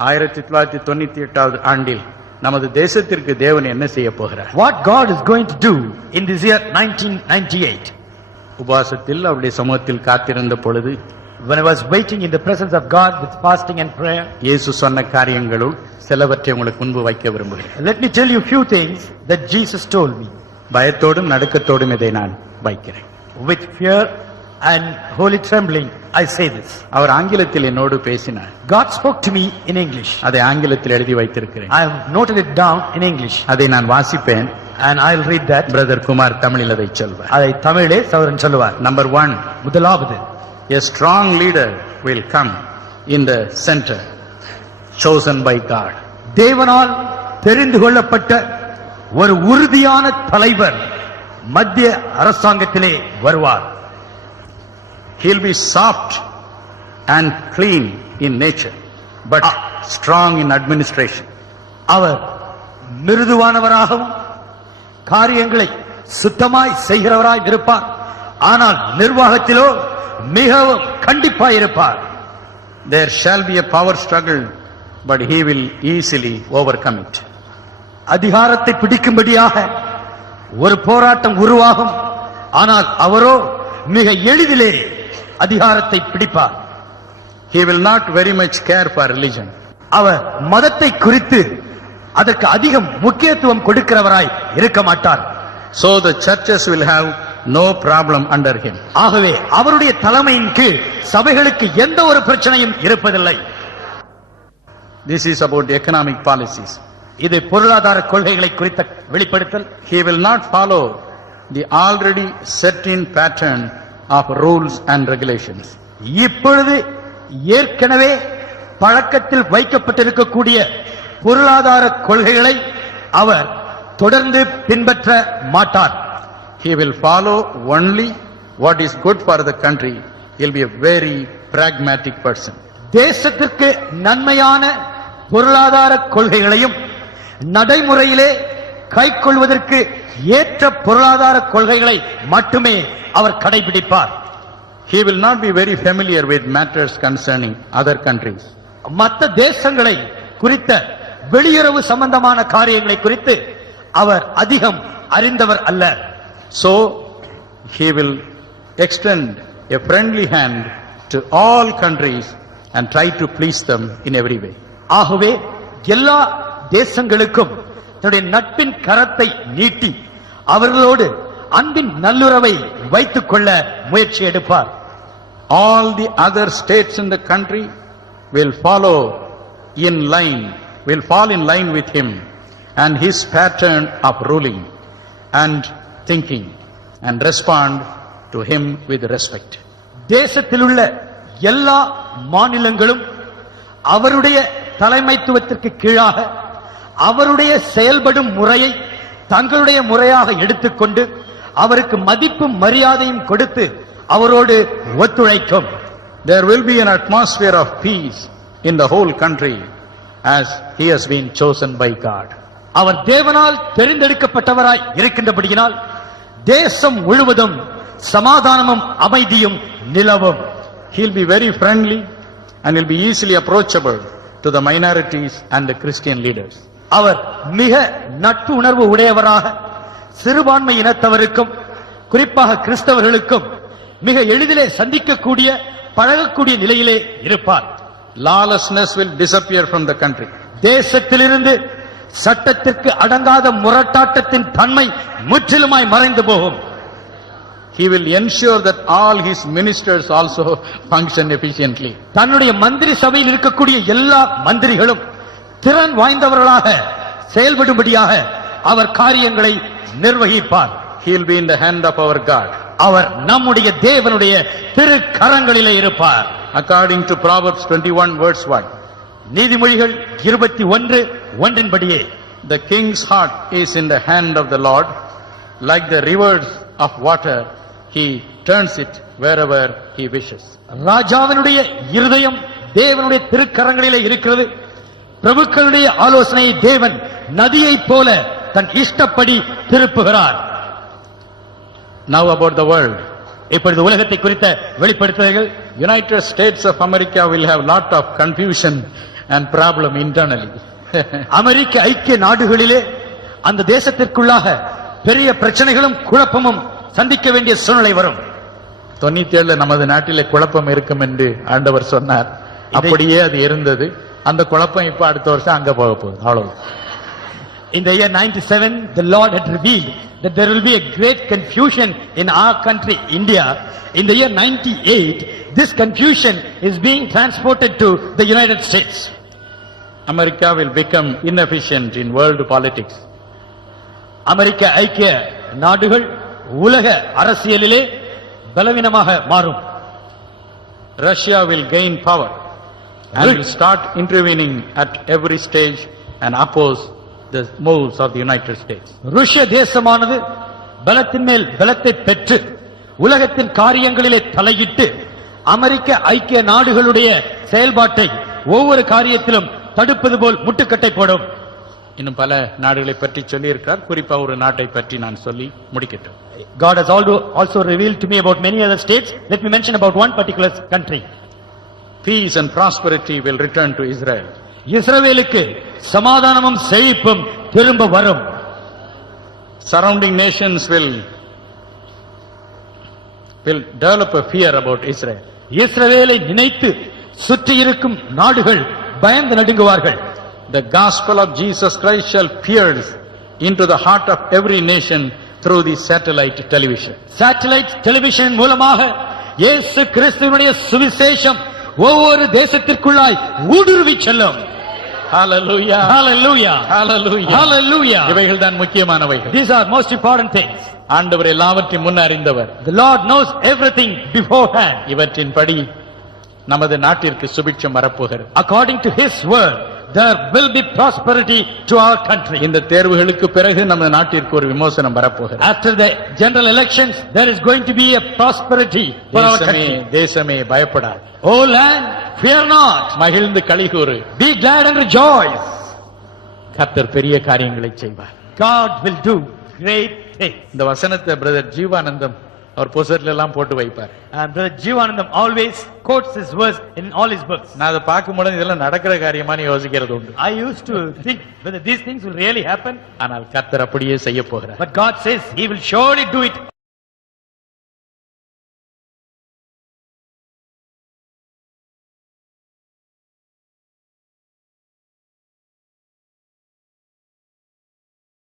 1998 ஆண்டில் நமது தேசத்திற்கு தேவன் என்ன செய்ய போகிறார்? What God is going to do in this year 1998. உபவாசத்தில் அவருடைய சமூகத்தில் காத்திருந்த பொழுது, when I was waiting in the presence of God with fasting and prayer, இயேசு சொன்ன காரியங்களுள் சிலவற்றை உங்களுக்கு முன்பு வைக்க விரும்புகிறேன். let me tell you few things that Jesus told me. பயத்தோடும் நடுக்கத்தோடும் இதை நான் வைக்கிறேன். With fear and holy trembling I say this. அவர் ஆங்கிலத்தில் என்னோடு பேசினார். God spoke to me in English. அதை ஆங்கிலத்தில் எழுதி வைத்திருக்கிறேன். I have noted it down in English. அதை நான் வாசிப்பேன். And I'll read that. Brother Kumar தமிழில் அதை சொல்வார். அதை தமிழிலே சகோதரன் சொல்வார். Number 1, முதலாவது, a strong leader will come in the center, chosen by God. தேவனால் தெரிந்து கொள்ளப்பட்ட ஒரு உறுதியான தலைவர் மத்திய அரசாங்கத்திலே வருவார். He'll be soft and clean in nature, but strong in administration. அவர் மிருதுவானவராகவும் காரியங்களை சுத்தமாய் செய்கிறவராய் இருப்பார். ஆனால் நிர்வாகத்திலோ மிகவும் கண்டிப்பாய் இருப்பார். There shall be a power struggle, but he will easily overcome it. அதிகாரத்தை பிடிக்கும்படியாக ஒரு போராட்டம் உருவாகும். ஆனால் அவரோ மிக எளிதிலே அதிகாரத்தை பிடிப்பார். He will not very much care for religion. அவர் மதத்தை குறித்து அதற்கு அதிகம் முக்கியத்துவம் கொடுக்கிறவராய் இருக்க மாட்டார். So the churches will have no problem under him. ஆகவே அவருடைய தலைமையின் கீழ் சபைகளுக்கு எந்த ஒரு பிரச்சனையும் இருப்பதில்லை. This is about the economic policies. இது பொருளாதார கொள்கைகளை குறித்த வெளிப்படுத்தல். He will not follow the already set in pattern of rules and regulations. இப்பொழுது ஏற்கனவே பழக்கத்தில் வைக்கப்பட்டிருக்கக்கூடிய பொருளாதார கொள்கைகளை அவர் தொடர்ந்து பின்பற்ற மாட்டார். He will follow only what is good for the country. He'll be a very pragmatic person. தேசத்திற்கு நன்மையான பொருளாதார கொள்கைகளையும் நடைமுறையிலே கைக்கொள்வதற்கு ஏற்ற பொருளாதார கொள்கைகளை மட்டுமே அவர் கடைபிடிப்பார். He will not be very familiar with matters concerning other countries. மற்ற தேசங்களை குறித்த வெளியுறவு சம்பந்தமான காரியங்களை குறித்து அவர் அதிகம் அறிந்தவர் அல்ல. So he will extend a friendly hand to all countries and try to please them in every way. ஆகவே எல்லா தேசங்களுக்கும் தன்னுடைய நட்பின் கரத்தை நீட்டி அவர்களோடு அன்பின் நல்லுறவை வைத்துக் கொள்ள முயற்சி எடுப்பார். All the other states in the country will fall in line with him and his pattern of ruling and thinking and respond to him with respect. தேசத்தில் உள்ள எல்லா மாநிலங்களும் அவருடைய தலைமைத்துவத்திற்கு கீழாக அவருடைய செயல்படும் முறையை தங்களுடைய முறையாக எடுத்துக்கொண்டு அவருக்கு மதிப்பும் மரியாதையும் கொடுத்து அவரோடு ஒத்துழைக்கும். There will be an atmosphere of peace in the whole country as he has been chosen by God. அவர் தேவனால் தெரிந்தெடுக்கப்பட்டவராய் இருக்கின்றபடியினால் தேசம் முழுவதும் சமாதானமும் அமைதியும் நிலவும். He'll be very friendly and will be easily approachable to the minorities and the Christian leaders. அவர் மிக நட்பு உணர்வு உடையவராக சிறுபான்மை இனத்தவருக்கும் குறிப்பாக கிறிஸ்தவர்களுக்கும் மிக எளிதிலே சந்திக்கக்கூடிய பழகக்கூடிய நிலையிலே இருப்பார். Lawlessness will disappear from the country. தேசத்திலிருந்து சட்டத்திற்கு அடங்காத முரட்டாட்டத்தின் தன்மை முற்றிலுமாய் மறைந்து போகும். He will ensure that all his ministers also function efficiently. தன்னுடைய மந்திரி சபையில் இருக்கக்கூடிய எல்லா மந்திரிகளும் திறன் வாய்ந்தவர்களாக செயல்படும்படியாக அவர் காரியங்களை நிர்வகிப்பார். He will be in the hand of our God. அவர் நம்முடைய தேவனுடைய திரு கரங்களிலே இருப்பார். According to Proverbs 21 verse 1. நீதிமொழிகள் 21:1 படியே, The king's heart is in the hand of the Lord, like the rivers of water, he turns it wherever he wishes. ராஜாவினுடைய இருதயம் தேவனுடைய திருக்கரங்களிலே இருக்கிறது. பிரபுக்களுடைய ஆலோசனையை தேவன் நதியைப் போல தன் இஷ்டப்படி திருப்புகிறார். Now about the world. இப்பொழுது உலகத்தை குறித்த வெளிப்படுத்துதல்கள். United States of America will have lot of confusion and problem internally. அமெரிக்க ஐக்கிய நாடுகளிலே அந்த தேசத்திற்குள்ளாக பெரிய பிரச்சனைகளும் குழப்பமும் சந்திக்க வேண்டிய சூழ்நிலை வரும். 97 நமது நாட்டிலே குழப்பம் இருக்கும் என்று ஆண்டவர் சொன்னார். அப்படியே அது இருந்தது. அந்த குழப்பம் இப்ப அடுத்த வருஷம் அங்க போக போகுது. அவ்வளவு. In the year 97, the Lord had revealed that there will be a great confusion in our country, India. In the year 98, this confusion is being transported to the United States. America will become inefficient in world politics. அமெரிக்க ஐக்கிய நாடுகள் உலக அரசியலிலே பலவீனமாக மாறும். Russia will gain power and will start intervening at every stage and oppose the moves of the United States. ருஷ்ய தேசமானது பலத்தின் மேல் பலத்தை பெற்று உலகத்தின் காரியங்களிலே தலையிட்டு அமெரிக்க ஐக்கிய நாடுகளுடைய செயல்பாட்டை ஒவ்வொரு காரியத்திலும் தடுப்பது போல் முட்டுக்கட்டை போடும். இன்னும் பல நாடுகளை பற்றி சொல்லி இருக்கிறார். குறிப்பா ஒரு நாட்டை பற்றி நான் சொல்லி முடிக்கட்டும். God has also revealed to me about many other states. Let me mention about one particular country. Peace and prosperity will return to Israel. இஸ்ரவேலுக்கு சமாதானமும் செழிப்பும் திரும்ப வரும். Surrounding nations will develop a fear about Israel. இஸ்ரவேலை நினைத்து சுற்றி இருக்கும் நாடுகள் பயந்து நடுங்குவார்கள். The gospel of Jesus Christ shall pierce into the heart of every nation through the satellite television. Satellite television மூலமாக இயேசு கிறிஸ்துவினுடைய சுவிசேஷம் ஒவ்வொரு தேசத்திற்குள்ளாய் ஊடுருவி செல்லும். Hallelujah. Hallelujah. Hallelujah. Hallelujah. இவைகள் தான் முக்கியமானவைகள். These are most important things. ஆண்டவர் எல்லாவற்றையும் முன் அறிந்தவர். The Lord knows everything beforehand. இவற்றின்படி நமது நாட்டிற்கு சுபிட்சம் வரப்போகிறது. According to His word, there will be prosperity to our country. இந்த தேர்வுகளுக்கு பிறகு நமது நாட்டிற்கு ஒரு விமோசனம் வரப்போகிறது. After the general elections, there is going to be a prosperity for our country. தேசமே பயப்படாது. O land, fear not. மகிழ்ந்து களிகூரு. Be glad and rejoice. கர்த்தர் பெரிய காரியங்களை செய்வார். God will do great things. இந்த வசனத்தை பிரதர் ஜீவானந்தம் அவர் புத்தகத்துல எல்லாம் போட்டு வைப்பார். And Brother Jivanandam always quotes this verse in all his books. நான் அதை பார்க்கும்போது இதெல்லாம் நடக்கிற காரியமான்னு யோசிக்கிறது உண்டு. I used to think whether these things will really happen. ஆனால் கர்த்தர் அப்படியே செய்ய போகிறார். But God says He will surely do it